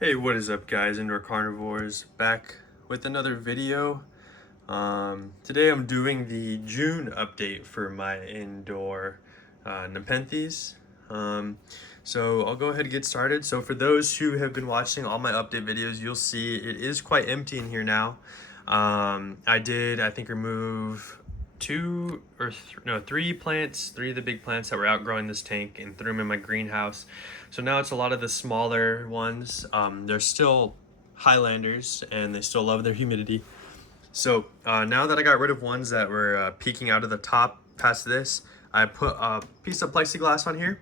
Hey, what is up guys, indoor carnivores, back with another video. Today I'm doing the June update for my indoor Nepenthes. So I'll go ahead and get started. So for those who have been watching all my update videos, you'll see it is quite empty in here now. I think remove three plants, three of the big plants that were outgrowing this tank, and threw them in my greenhouse. So now it's a lot of the smaller ones. They're still Highlanders and they still love their humidity. So now that I got rid of ones that were peeking out of the top past this, I put a piece of plexiglass on here,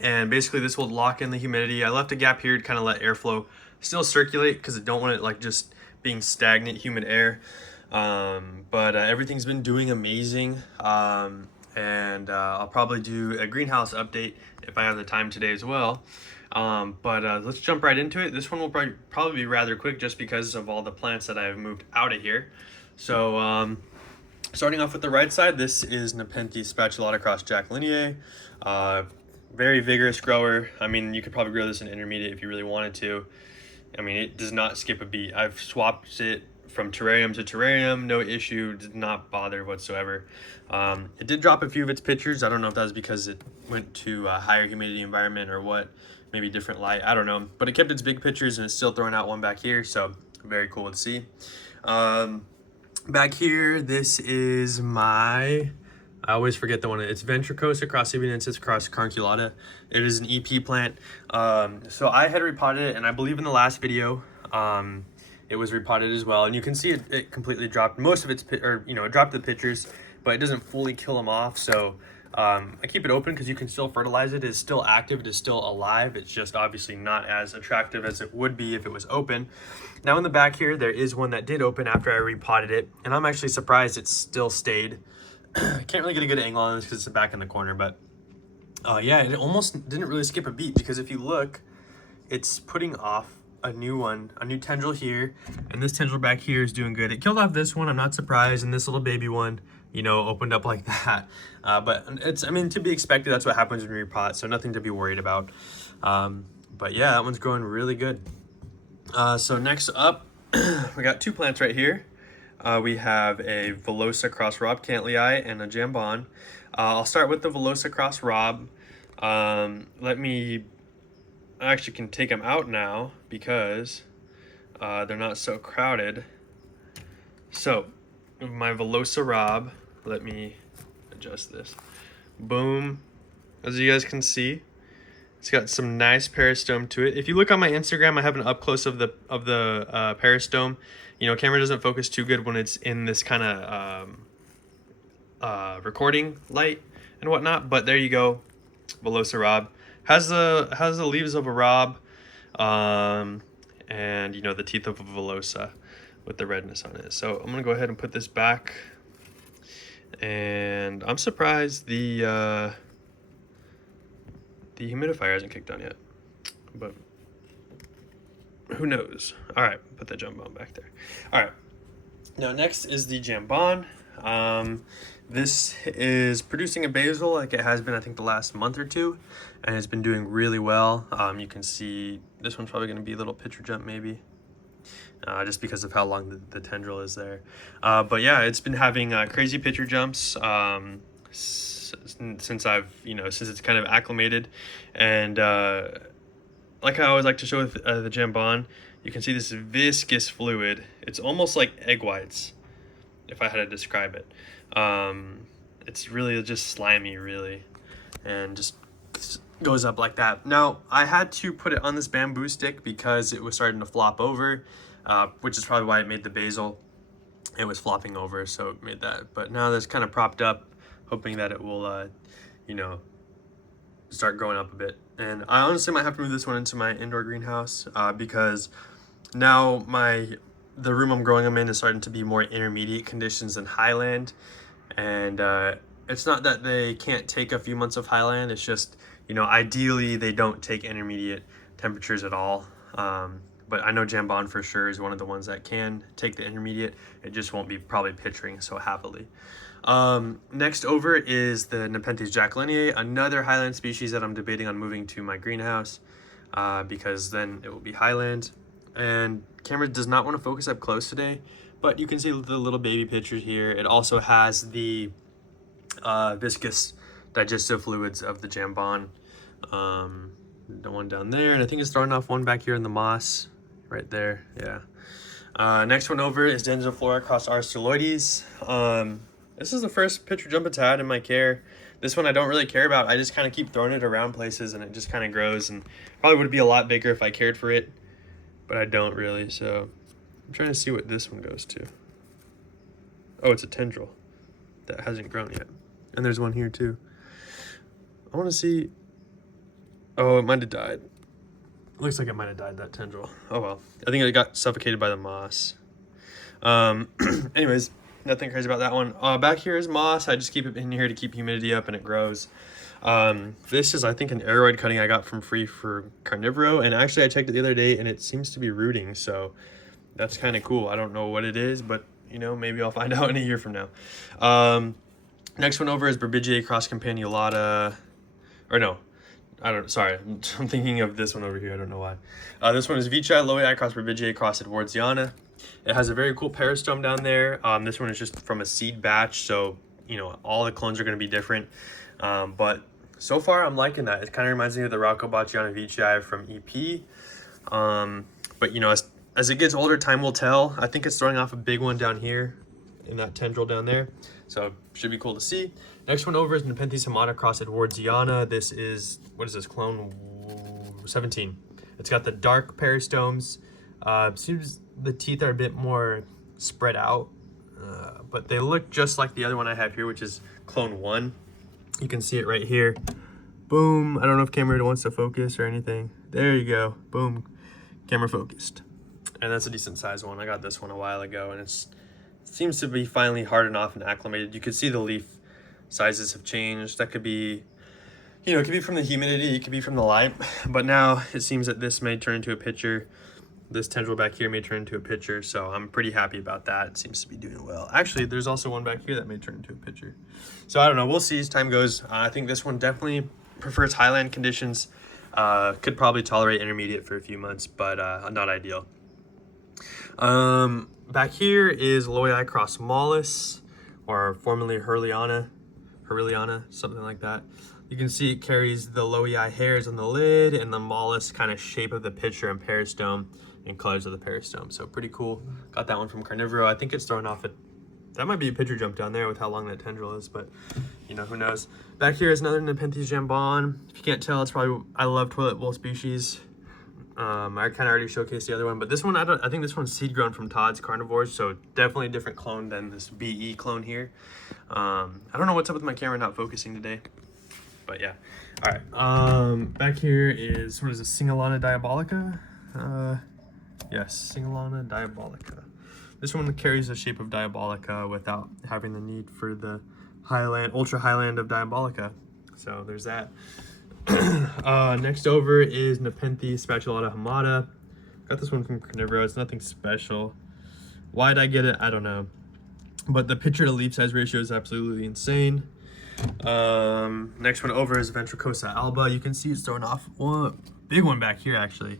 and basically this will lock in the humidity. I left a gap here to kind of let airflow still circulate because I don't want it like just being stagnant humid air. But everything's been doing amazing. And I'll probably do a greenhouse update if I have the time today as well. But let's jump right into it. This one will probably be rather quick just because of all the plants that I've moved out of here. So starting off with the right side, this is Nepenthes spatulata cross Jack Lineae. Very vigorous grower. I mean, you could probably grow this in intermediate if you really wanted to. I mean, it does not skip a beat. I've swapped it from terrarium to terrarium, no issue, did not bother whatsoever. It did drop a few of its pictures. I don't know if that was because it went to a higher humidity environment or what, maybe different light, I don't know. But it kept its big pictures and it's still throwing out one back here, so very cool to see. Back here, this is my, I always forget the one, it's Ventricosa cross Sibiensis cross Carunculata. It is an EP plant. So I had repotted it, and I believe in the last video, it was repotted as well, and you can see it completely dropped most of its, it dropped the pictures, but it doesn't fully kill them off. So I keep it open because you can still fertilize it. It is still active, it is still alive. It's just obviously not as attractive as it would be if it was open. Now in the back here, there is one that did open after I repotted it, and I'm actually surprised it still stayed. I can't really get a good angle on this because it's back in the corner, but yeah, it almost didn't really skip a beat because if you look, it's putting off a new one, a new tendril here, and this tendril back here is doing good. It killed off this one, I'm not surprised, and this little baby one, opened up like that. But it's, I mean, to be expected, that's what happens when you repot, so nothing to be worried about. But yeah, that one's growing really good. So next up, we got two plants right here. We have a Velosa cross Rob Cantley and a Jambon. I'll start with the Velosa cross Rob. I actually can take them out now because they're not so crowded. So my Velosa Rob, let me adjust this. Boom. As you guys can see, it's got some nice peristome to it. If you look on my Instagram, I have an up close of the peristome. Camera doesn't focus too good when it's in this kind of recording light and whatnot, but there you go. Velosa Rob has the leaves of a Rob, and the teeth of a Velosa with the redness on it. So I'm gonna go ahead and put this back, and I'm surprised the humidifier hasn't kicked on yet, but who knows. All right, put that jambon back there. All right, now next is the jambon. This is producing a basil like it has been, I think, the last month or two, and it's been doing really well. You can see this one's probably going to be a little picture jump maybe, just because of how long the tendril is there. But yeah, it's been having crazy picture jumps since it's kind of acclimated. And like I always like to show with the jambon, you can see this viscous fluid. It's almost like egg whites, if I had to describe it. It's really just slimy, really, and just goes up like that. Now, I had to put it on this bamboo stick because it was starting to flop over, which is probably why it made the basil. It was flopping over, so it made that. But now that's kind of propped up, hoping that it will, start growing up a bit. And I honestly might have to move this one into my indoor greenhouse because now the room I'm growing them in is starting to be more intermediate conditions than Highland. And it's not that they can't take a few months of Highland, it's just, ideally they don't take intermediate temperatures at all. But I know Jambon for sure is one of the ones that can take the intermediate. It just won't be probably pitching so happily. Next over is the Nepenthes Jack Lineae, another Highland species that I'm debating on moving to my greenhouse. because then it will be Highland. And camera does not want to focus up close today, but you can see the little baby picture here. It also has the viscous digestive fluids of the jambon. The one down there, and I think it's throwing off one back here in the moss right there. Yeah. Next one over is Dendroflora cross Aristoloides. This is the first pitcher jump it's had in my care. This one I don't really care about. I just kind of keep throwing it around places and it just kind of grows, and probably would be a lot bigger if I cared for it, but I don't really. So I'm trying to see what this one goes to. Oh, it's a tendril that hasn't grown yet. And there's one here too. I want to see. Oh, it might have died. Looks like it might have died, that tendril. Oh well. I think it got suffocated by the moss. Anyways, nothing crazy about that one. Back here is moss. I just keep it in here to keep humidity up and it grows. This is, I think, an aroid cutting I got from Free for Carnivoro. And actually, I checked it the other day and it seems to be rooting. So that's kind of cool. I don't know what it is, but, you know, maybe I'll find out in a year from now. Next one over is Berbigiae cross Campanulata. Or no. Sorry, I'm thinking of this one over here. I don't know why. This one is Vichai Lowii cross Berbigiae cross Edwardiana. It has a very cool peristome down there. This one is just from a seed batch, so you know all the clones are going to be different. But so far, I'm liking that. It kind of reminds me of the Roccobachiana Vichai from EP. But you know, as it gets older, time will tell. I think it's throwing off a big one down here in that tendril down there, so should be cool to see. Next one over is Nepenthes hamata cross Edwardiana. This is, what is this, clone 17. It's got the dark peristomes. Seems the teeth are a bit more spread out, but they look just like the other one I have here, which is clone 1. You can see it right here. Boom. I don't know if camera wants to focus or anything. There you go. Boom. Camera focused. And that's a decent size one. I got this one a while ago, and it seems to be finally hardened off and acclimated. You can see the leaf sizes have changed. That could be, you know, it could be from the humidity, it could be from the light, but now it seems that this may turn into a pitcher. This tendril back here may turn into a pitcher, so I'm pretty happy about that. It seems to be doing well. Actually, there's also one back here that may turn into a pitcher. So I don't know, we'll see as time goes. I think this one definitely prefers highland conditions. Could probably tolerate intermediate for a few months, but not ideal. Back here is Lowii cross Mollis, or formerly Hurliana, something like that. You can see it carries the Lowii hairs on the lid and the mollusk kind of shape of the pitcher and peristome and colors of the peristome. So pretty cool. Got that one from Carnivoro. I think it's throwing off that might be a pitcher jump down there with how long that tendril is, but you know, who knows. Back here is another Nepenthes jambon. If you can't tell, it's probably, I love toilet bowl species. I kind of already showcased the other one, but this one, I think this one's seed grown from Todd's Carnivores, so definitely a different clone than this BE clone here. I don't know what's up with my camera not focusing today, but yeah. All right, back here is, what is this, Singulana diabolica? Yes, Singulana diabolica. This one carries the shape of diabolica without having the need for the Highland, ultra Highland of diabolica. So there's that. Next over is Nepenthes spatulata hamata. Got this one from Carnivoro. It's nothing special. Why'd I get it? I don't know. But the pitcher to leaf size ratio is absolutely insane. Next one over is Ventricosa alba. You can see it's throwing off one big one back here, actually.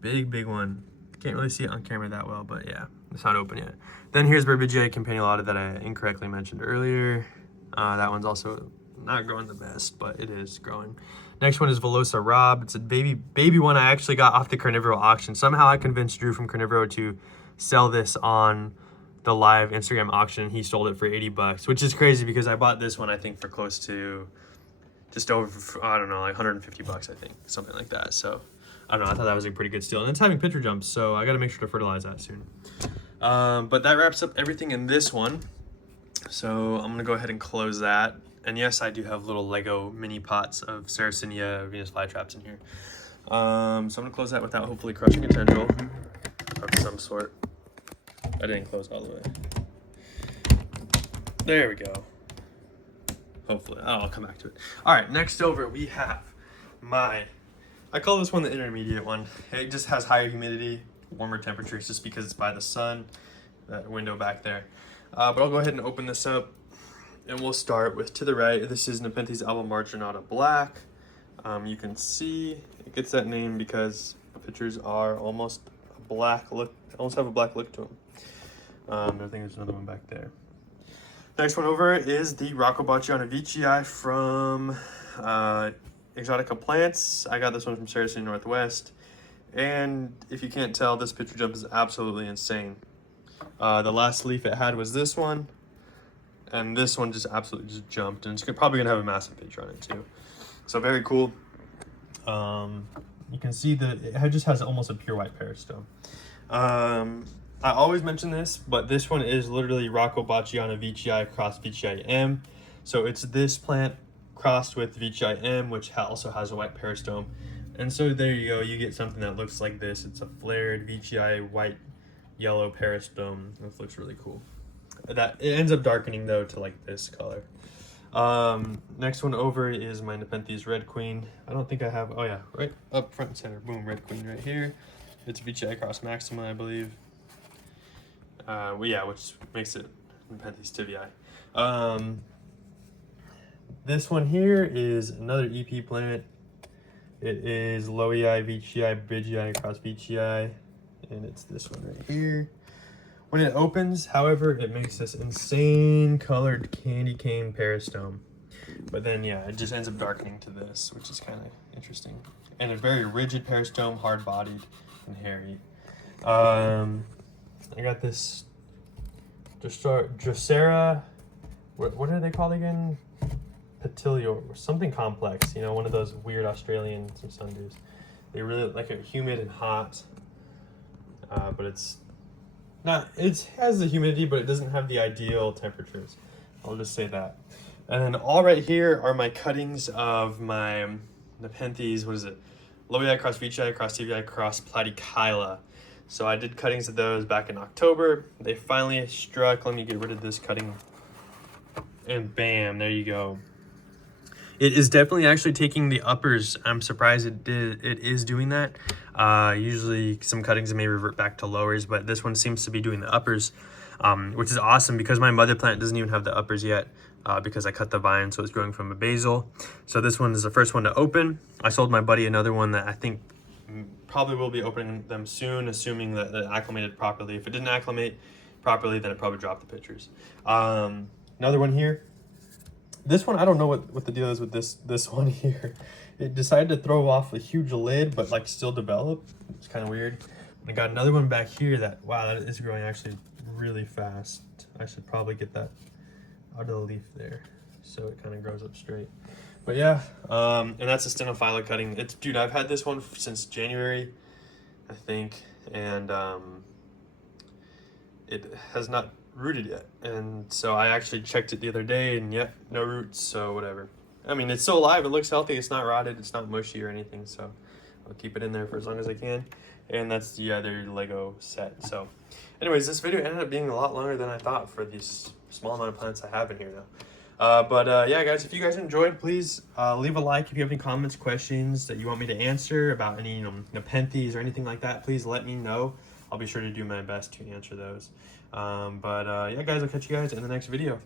Big one. Can't really see it on camera that well, but yeah, it's not open yet. Then here's Berbigiae campanulata that I incorrectly mentioned earlier. That one's also not growing the best, but it is growing. Next one is Velosa Rob. It's a baby one I actually got off the Carnivoro auction. Somehow I convinced Drew from Carnivoro to sell this on the live Instagram auction. He sold it for 80 bucks, which is crazy because I bought this one, I think, for close to just over, I don't know, like 150 bucks, I think, something like that. So I don't know, I thought that was a pretty good steal. And it's having pitcher jumps, so I got to make sure to fertilize that soon. But that wraps up everything in this one. So I'm going to go ahead and close that. And yes, I do have little Lego mini pots of Sarracenia Venus flytraps in here. So I'm going to close that without hopefully crushing a tendril of some sort. I didn't close all the way. There we go. Hopefully. Oh, I'll come back to it. All right, next over we have I call this one the intermediate one. It just has higher humidity, warmer temperatures just because it's by the sun, that window back there. But I'll go ahead and open this up. And we'll start with, to the right, this is Nepenthes alba marginata black. You can see It gets that name because the pictures are almost a black look, almost have a black look to them. I think there's another one back there. Next one over is the Roccobaciana Vicii from Exotica Plants. I got this one from Saracen Northwest. And if you can't tell, this picture jump is absolutely insane. The last leaf it had was this one. And this one just absolutely just jumped. And it's probably going to have a massive picture on it too. So very cool. You can see that it just has almost a pure white peristome. I always mention this, but this one is literally Roccobaciana Vicii cross Vicii M. So it's this plant crossed with Vicii M, which also has a white peristome. And so there you go, you get something that looks like this. It's a flared Vicii white yellow peristome. This looks really cool. That it ends up darkening though to like this color. Next one over is my Nepenthes Red Queen. I don't think I have, oh yeah, right up front and center, boom, Red Queen right here. It's Vicii cross Maxima, I believe. Well, yeah, which makes it Nepenthes Tivii. This one here is another EP plant. It is Lowii Vicii Bridgii cross Vicii, and it's this one right here. When it opens, however, it makes this insane colored candy cane peristome. But then, yeah, it just ends up darkening to this, which is kind of interesting. And a very rigid peristome, hard-bodied and hairy. I got this Drosera, what are they called again? Petilio, or something complex, you know, one of those weird Australian sundews. They really like it humid and hot, but it's not, it has the humidity, but it doesn't have the ideal temperatures. I'll just say that. And then all right here are my cuttings of my Nepenthes, what is it? Lowii cross Vicii cross Tivii cross Platykyla. So I did cuttings of those back in October. They finally struck. Let me get rid of this cutting. And bam, there you go. It is definitely actually taking the uppers. I'm surprised it is doing that. Usually some cuttings may revert back to lowers, but this one seems to be doing the uppers, which is awesome because my mother plant doesn't even have the uppers yet because I cut the vine, so it's growing from a basil. So this one is the first one to open. I sold my buddy another one that I think probably will be opening them soon, assuming that it acclimated properly. If it didn't acclimate properly, then it probably dropped the pictures. Another one here. This one, I don't know what the deal is with this one here. It decided to throw off a huge lid, but like still develop. It's kind of weird. I got another one back here that, wow, that is growing actually really fast. I should probably get that out of the leaf there so it kind of grows up straight. But yeah, and that's a stenophylla cutting. Dude, I've had this one since January, I think, and it has not rooted yet. And so I actually checked it the other day, and yep, no roots, so whatever. I mean, it's still alive, it looks healthy, it's not rotted, it's not mushy or anything, so I'll keep it in there for as long as I can. And that's the other Lego set. So anyways, this video ended up being a lot longer than I thought for these small amount of plants I have in here though. Yeah, guys, if you guys enjoyed, please leave a like. If you have any comments, questions that you want me to answer about any Nepenthes or anything like that, please let me know. I'll be sure to do my best to answer those. Yeah, guys, I'll catch you guys in the next video.